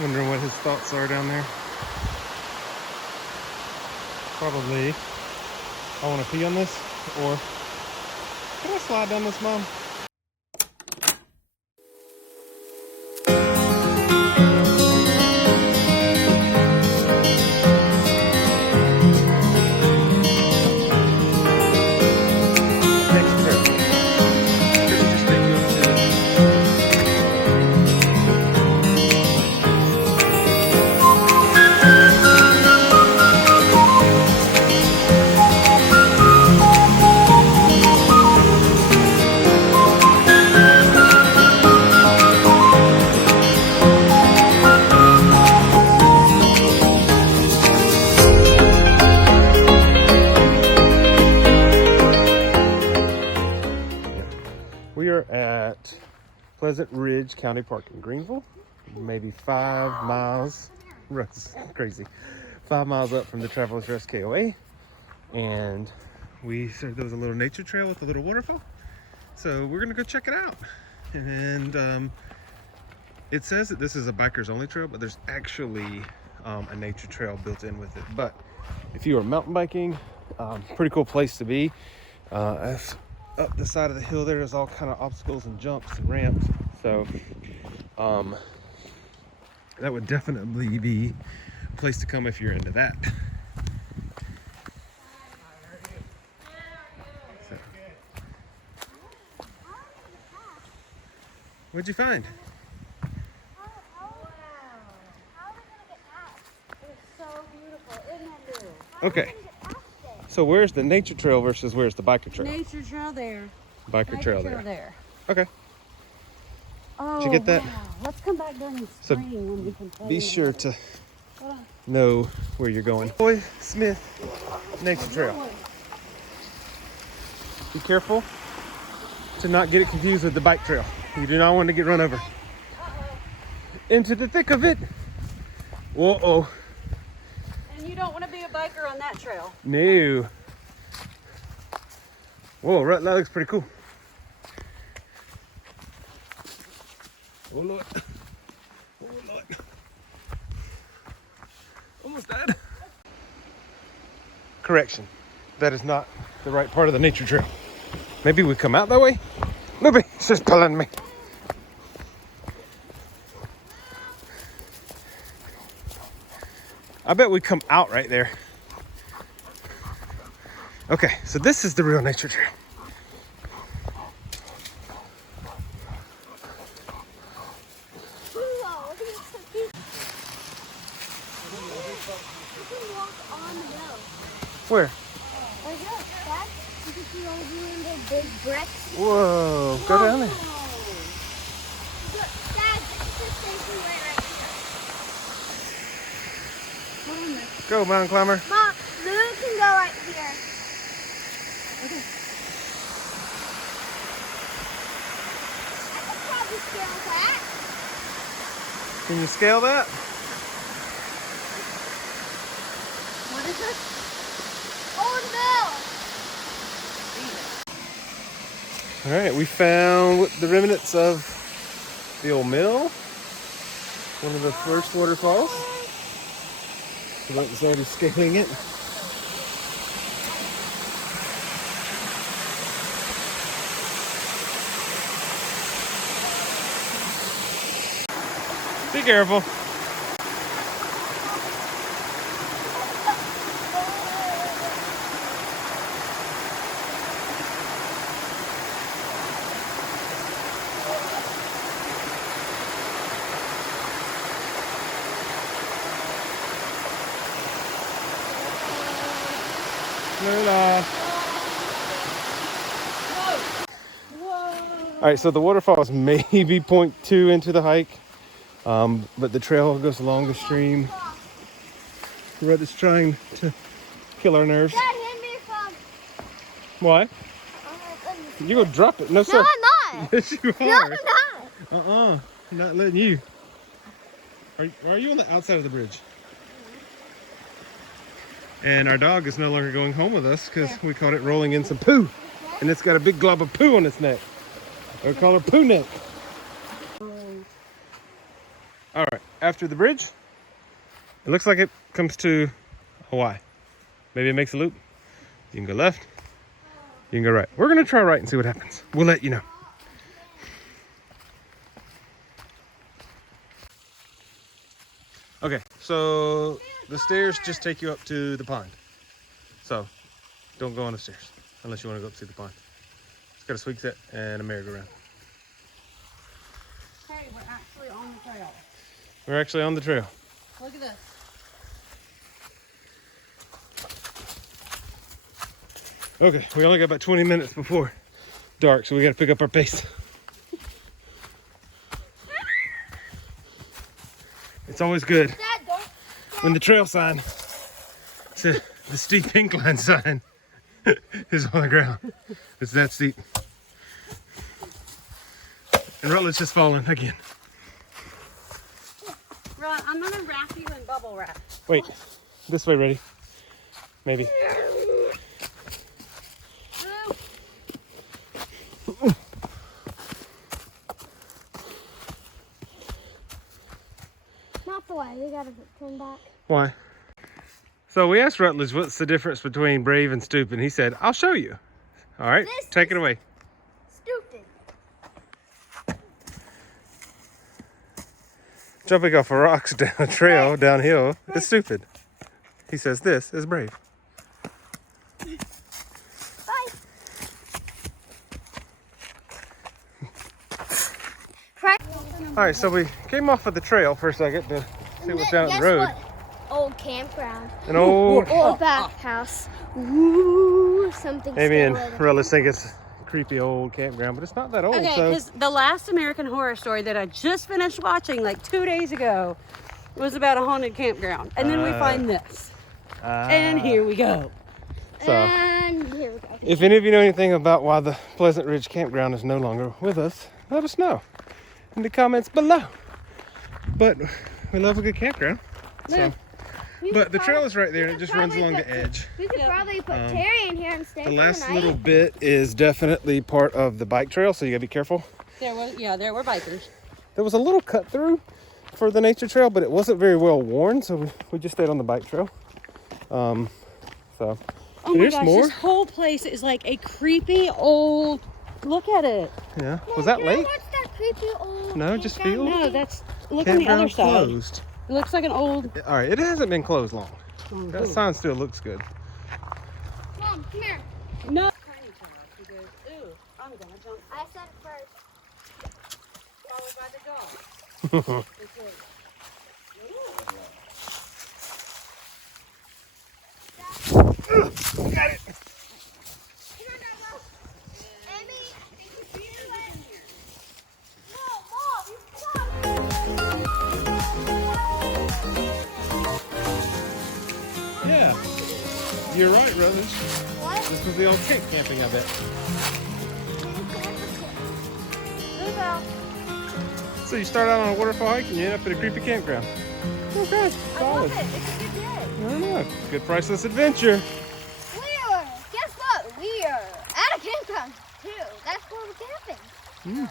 Wondering what his thoughts are down there. Probably, I want to pee on this, or can I slide down this, Mom? We are at Pleasant Ridge County Park in Greenville, maybe 5 miles, that's crazy, 5 miles up from the Travelers Rest KOA. And there was a little nature trail with a little waterfall. So we're gonna go check it out. And it says that this is a bikers only trail, but there's actually a nature trail built in with it. But if you are mountain biking, pretty cool place to be. Up the side of the hill there's all kind of obstacles and jumps and ramps, so that would definitely be a place to come if you're into that. So, what'd you find? Okay, so where's the nature trail versus where's the biker trail? Nature trail there. Biker trail there. Okay. Oh, did you get that? Wow. Let's come back during spring when we can play. Be sure to know where you're going. Boy Smith Nature Trail. Be careful to not get it confused with the bike trail. You do not want to get run over. Into the thick of it. Whoa. And you don't want to be a biker on that trail. No. Whoa, that looks pretty cool. Oh Lord. Oh Lord. Almost died. Correction. That is not the right part of the nature trail. Maybe we come out that way? Maybe it's just pulling me. I bet we come out right there. Okay, so this is the real nature trail. Where? Whoa, go down there. Go, mountain climber. Mom, Lou can go right here. Okay. I could probably scale that. Can you scale that? What is this? Old mill. All right, we found the remnants of the old mill. One of the first waterfalls. It's already scaling it. Be careful. All right, so the waterfall is maybe 0.2 into the hike, but the trail goes along the stream. Red is trying to kill our nerves. Dad, hand me your phone. Why? You go drop it. No, sir. No, I'm not. Yes, you are. No, I'm not. Not letting you. Are you on the outside of the bridge? And our dog is no longer going home with us because we caught it rolling in some poo. And it's got a big glob of poo on its neck. We call her Poo Neck. All All right, after the bridge, it looks like it comes to a Y. Maybe it makes a loop. You can go left, you can go right. We're gonna try right and see what happens. We'll let you know. Okay, so the stairs just take you up to the pond. So don't go on the stairs unless you want to go up to the pond. It's got a swing set and a merry-go-round. Hey, we're actually on the trail. We're actually on the trail. Look at this. Okay, we only got about 20 minutes before dark, so we got to pick up our pace. It's always good when the trail sign, the steep incline sign, is on the ground. It's that steep. And Rutledge has fallen again. Rod, I'm gonna wrap you in bubble wrap. Wait, this way, ready? Maybe. Not the way. We gotta turn back. Why? So we asked Rutledge what's the difference between brave and stupid. And he said, I'll show you. All right, This take it is- away. Stupid. Jumping off of rocks down a trail, downhill, is stupid. He says this is brave. Bye. Right. All right, so we came off of the trail for a second to see what's down the road. What? Old campground. An old, Old bathhouse. Ooh, something. Amy and still Rutledge think it's a creepy old campground, but it's not that old. Okay, So because the last American Horror Story that I just finished watching like 2 days ago was about a haunted campground. And then we find this. And here we go. So, And here we go. if any of you know anything about why the Pleasant Ridge campground is no longer with us, let us know in the comments below. But we love a good campground. So, but the trail is right there and it just runs along the edge. We could probably put Terry in here and stay The for last the night. little bit is definitely part of the bike trail, so you gotta be careful. There were bikers. There was a little cut through for the nature trail, but it wasn't very well worn, so we just stayed on the bike trail. So Oh my here's gosh, more. this whole place is like a creepy old, look at it. Yeah, was that late? What's that creepy old No, just campground? field. No, that's, look on the other Campground side. closed. It looks like an old, All right, it hasn't been closed long. That ooh. sign still looks good. Mom, come here. No. Tiny child, he goes, ooh, I'm gonna jump. I said it first. Followed by the dog. Got it. Come on, Doggo. Amy, did you see it? No, Mom, you stop. Yeah, you're right, Rutledge. What? This was the old tent camping, I bet. Bluebell. So you start out on a waterfall hike and you end up at a creepy campground. Okay, I solid. love it. It's a good day. I don't know. Good priceless adventure. Guess what? We are at a campground too. That's where we're camping.